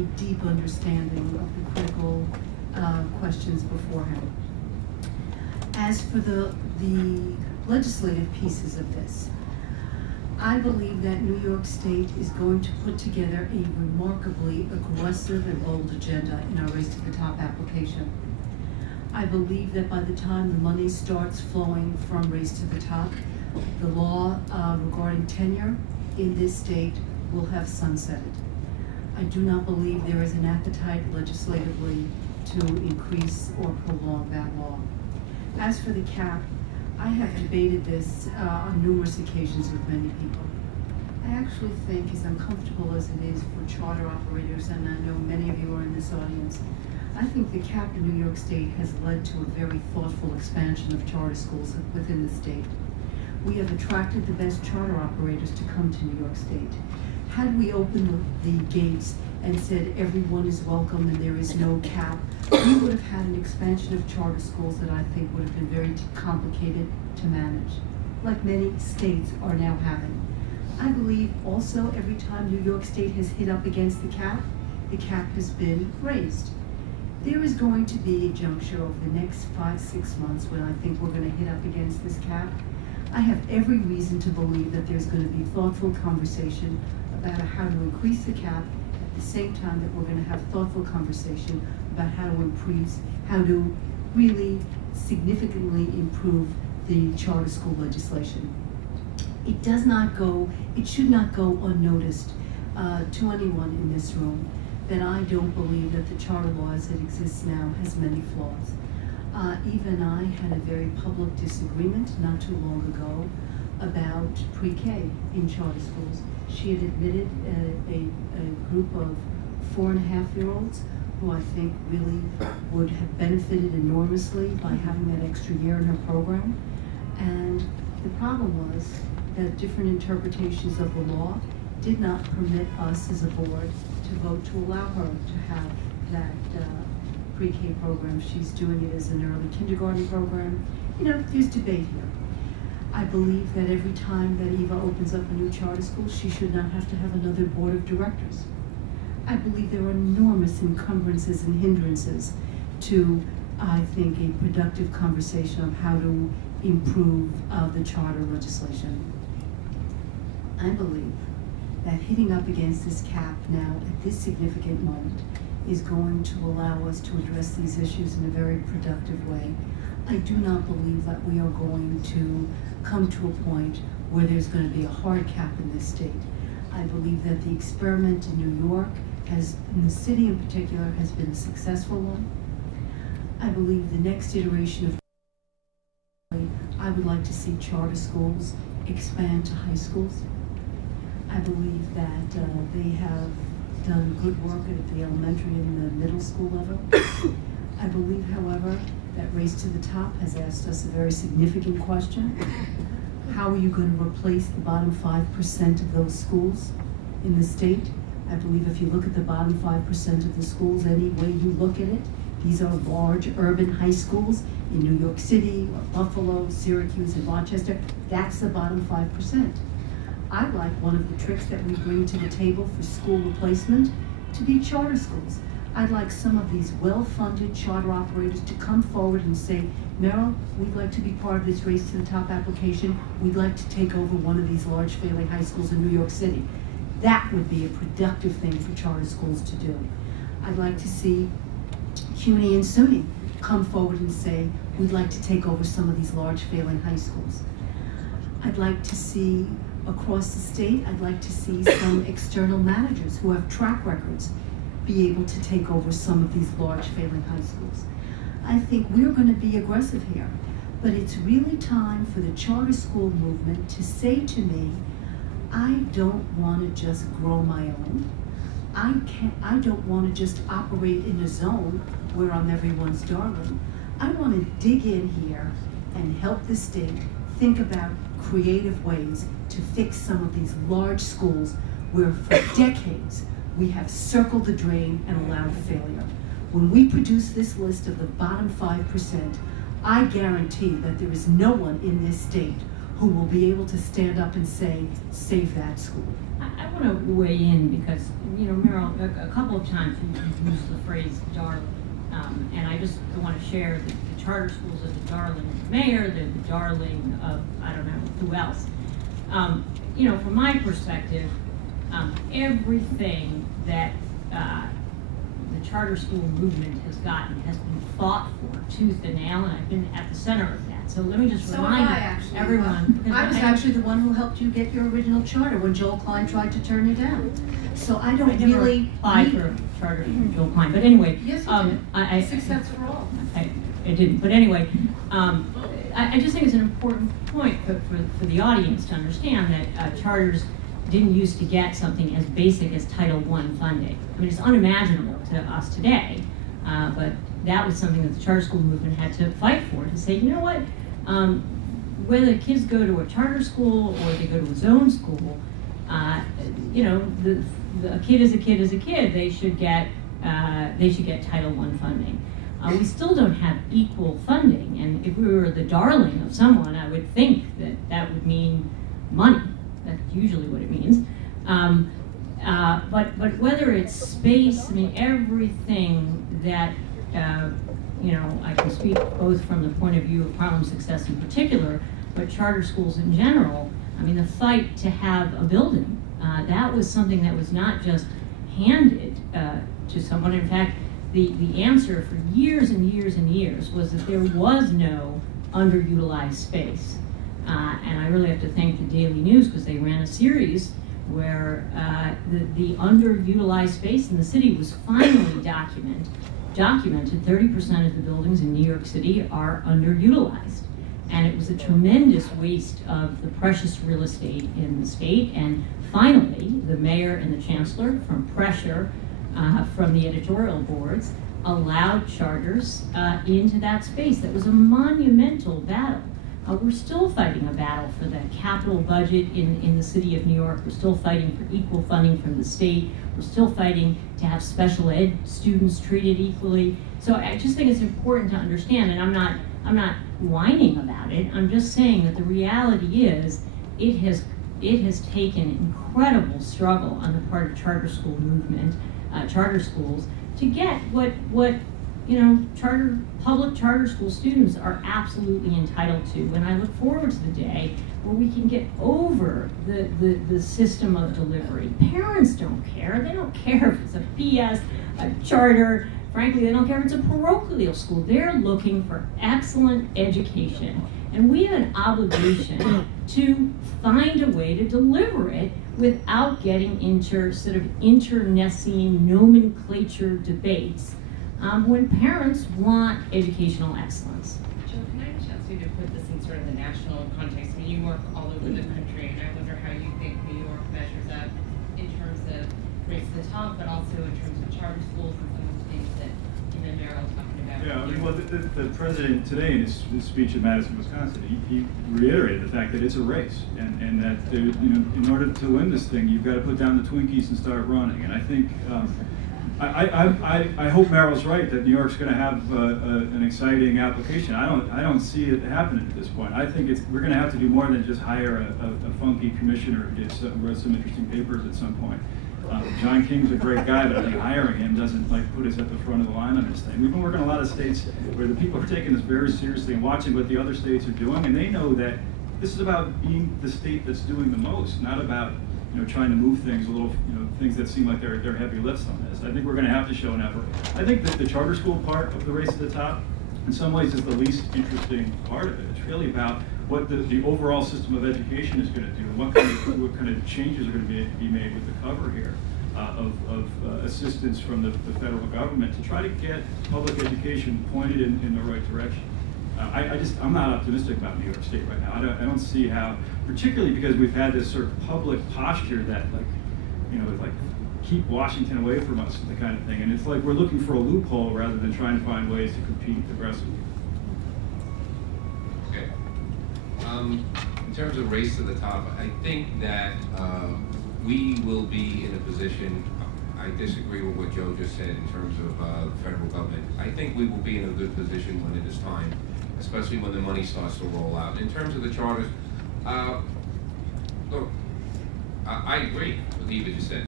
a deep understanding of the critical questions before him. As for the legislative pieces of this, I believe that New York State is going to put together a remarkably aggressive and bold agenda in our Race to the Top application. I believe that by the time the money starts flowing from Race to the Top, the law regarding tenure in this state will have sunsetted. I do not believe there is an appetite legislatively to increase or prolong that law. As for the cap, I have debated this on numerous occasions with many people. I actually think, as uncomfortable as it is for charter operators, and I know many of you are in this audience, I think the cap in New York State has led to a very thoughtful expansion of charter schools within the state. We have attracted the best charter operators to come to New York State. Had we opened the gates and said everyone is welcome and there is no cap, we would have had an expansion of charter schools that I think would have been very complicated to manage, like many states are now having. I believe also every time New York State has hit up against the cap has been raised. There is going to be a juncture over the next 5-6 months when I think we're going to hit up against this cap. I have every reason to believe that there's going to be thoughtful conversation about how to increase the cap at the same time that we're going to have thoughtful conversation about how to really significantly improve the charter school legislation. It should not go unnoticed to anyone in this room that I don't believe that the charter law as it exists now has many flaws. Even I had a very public disagreement not too long ago about pre-K in charter schools. She had admitted a group of 4.5-year-olds who I think really would have benefited enormously by having that extra year in her program. And the problem was that different interpretations of the law did not permit us as a board to vote to allow her to have that pre-K program. She's doing it as an early kindergarten program. You know, there's debate here. I believe that every time that Eva opens up a new charter school, she should not have to have another board of directors. I believe there are enormous encumbrances and hindrances to, I think, a productive conversation on how to improve the charter legislation. I believe that hitting up against this cap now at this significant moment is going to allow us to address these issues in a very productive way. I do not believe that we are going to come to a point where there's going to be a hard cap in this state. I believe that the experiment in New York in the city in particular, has been a successful one. I believe the next iteration of I would like to see charter schools expand to high schools. I believe that they have done good work at the elementary and the middle school level. I believe, however, that Race to the Top has asked us a very significant question. How are you going to replace the bottom 5% of those schools in the state? I believe if you look at the bottom 5% of the schools, any way you look at it, these are large urban high schools in New York City, or Buffalo, Syracuse, and Rochester. That's the bottom 5%. I'd like one of the tricks that we bring to the table for school replacement to be charter schools. I'd like some of these well-funded charter operators to come forward and say, Merrill, we'd like to be part of this Race to the Top application. We'd like to take over one of these large failing high schools in New York City. That would be a productive thing for charter schools to do. I'd like to see CUNY and SUNY come forward and say, we'd like to take over some of these large failing high schools. I'd like to see, across the state, I'd like to see some external managers who have track records be able to take over some of these large failing high schools. I think we're going to be aggressive here, but it's really time for the charter school movement to say to me, I don't want to just grow my own. I don't want to just operate in a zone where I'm everyone's darling. I want to dig in here and help the state think about creative ways to fix some of these large schools where for decades we have circled the drain and allowed failure. When we produce this list of the bottom 5%, I guarantee that there is no one in this state who will be able to stand up and say, save that school. I want to weigh in because, you know, Merrill, a couple of times you've used the phrase darling. And I just want to share that the charter schools are the darling of the mayor, they're the darling of, I don't know, who else. You know, from my perspective, everything that the charter school movement has gotten has been fought for tooth and nail, and I've been at the center of that. So let me just remind everyone. I was actually the one who helped you get your original charter when Joel Klein tried to turn it down. So I don't really applied for a charter from Joel Klein. But anyway, yes, you did. Success for all. I didn't. But anyway, I just think it's an important point for the audience to understand that charters didn't used to get something as basic as Title I funding. I mean, it's unimaginable to us today, but that was something that the charter school movement had to fight for, to say, you know what, whether kids go to a charter school or they go to a zone school, you know, a kid is a kid is a kid. They should get Title I funding. We still don't have equal funding, and if we were the darling of someone, I would think that that would mean money. That's usually what it means. But whether it's space, I mean, everything that, you know, I can speak both from the point of view of Harlem Success in particular, but charter schools in general, I mean, the fight to have a building, that was something that was not just handed to someone. In fact, the answer for years and years and years was that there was no underutilized space. And I really have to thank the Daily News because they ran a series where the underutilized space in the city was finally documented. 30% of the buildings in New York City are underutilized. And it was a tremendous waste of the precious real estate in the state. And finally, the mayor and the chancellor, from pressure from the editorial boards, allowed charters into that space. That was a monumental battle. We're still fighting a battle for the capital budget in the city of New York. We're still fighting for equal funding from the state. We're still fighting to have special ed students treated equally. So I just think it's important to understand, and I'm not whining about it. I'm just saying that the reality is it has taken incredible struggle on the part of charter school movement, charter schools, to get what you know, public charter school students are absolutely entitled to. And I look forward to the day where we can get over the system of delivery. Parents don't care. They don't care if it's a PS, a charter. Frankly, they don't care if it's a parochial school. They're looking for excellent education. And we have an obligation to find a way to deliver it without getting into sort of internecine nomenclature debates when parents want educational excellence. Joe, can I just ask you to put this in sort of the national context? I mean, you work all over the country, and I wonder how you think New York measures up in terms of race to the top, but also in terms of charter schools and some of the things that Merrill was talking about. Yeah, I mean, well, the president today in his speech in Madison, Wisconsin, he reiterated the fact that it's a race, and that there, you know, in order to win this thing, you've got to put down the Twinkies and start running. And I think. I hope Merrill's right that New York's going to have an exciting application. I don't see it happening at this point. I think we're going to have to do more than just hire a funky commissioner who wrote some interesting papers at some point. John King's a great guy, but I think hiring him doesn't put us at the front of the line on this thing. We've been working in a lot of states where the people are taking this very seriously and watching what the other states are doing, and they know that this is about being the state that's doing the most, not about trying to move things a little, things that seem like they're heavy lifts on this. I think we're going to have to show an effort. I think that the charter school part of the race to the top, in some ways, is the least interesting part of it. It's really about what the overall system of education is going to do, and what kind of changes are going to be made with the cover here of assistance from the federal government to try to get public education pointed in the right direction. I'm not optimistic about New York State right now. I don't see how, particularly because we've had this sort of public posture that keep Washington away from us, the kind of thing. And it's like we're looking for a loophole rather than trying to find ways to compete aggressively. Okay. In terms of race to the top, I think that we will be in a position. I disagree with what Joe just said in terms of the federal government. I think we will be in a good position when it is time, especially when the money starts to roll out. In terms of the charters, look, I agree with what Eva just said.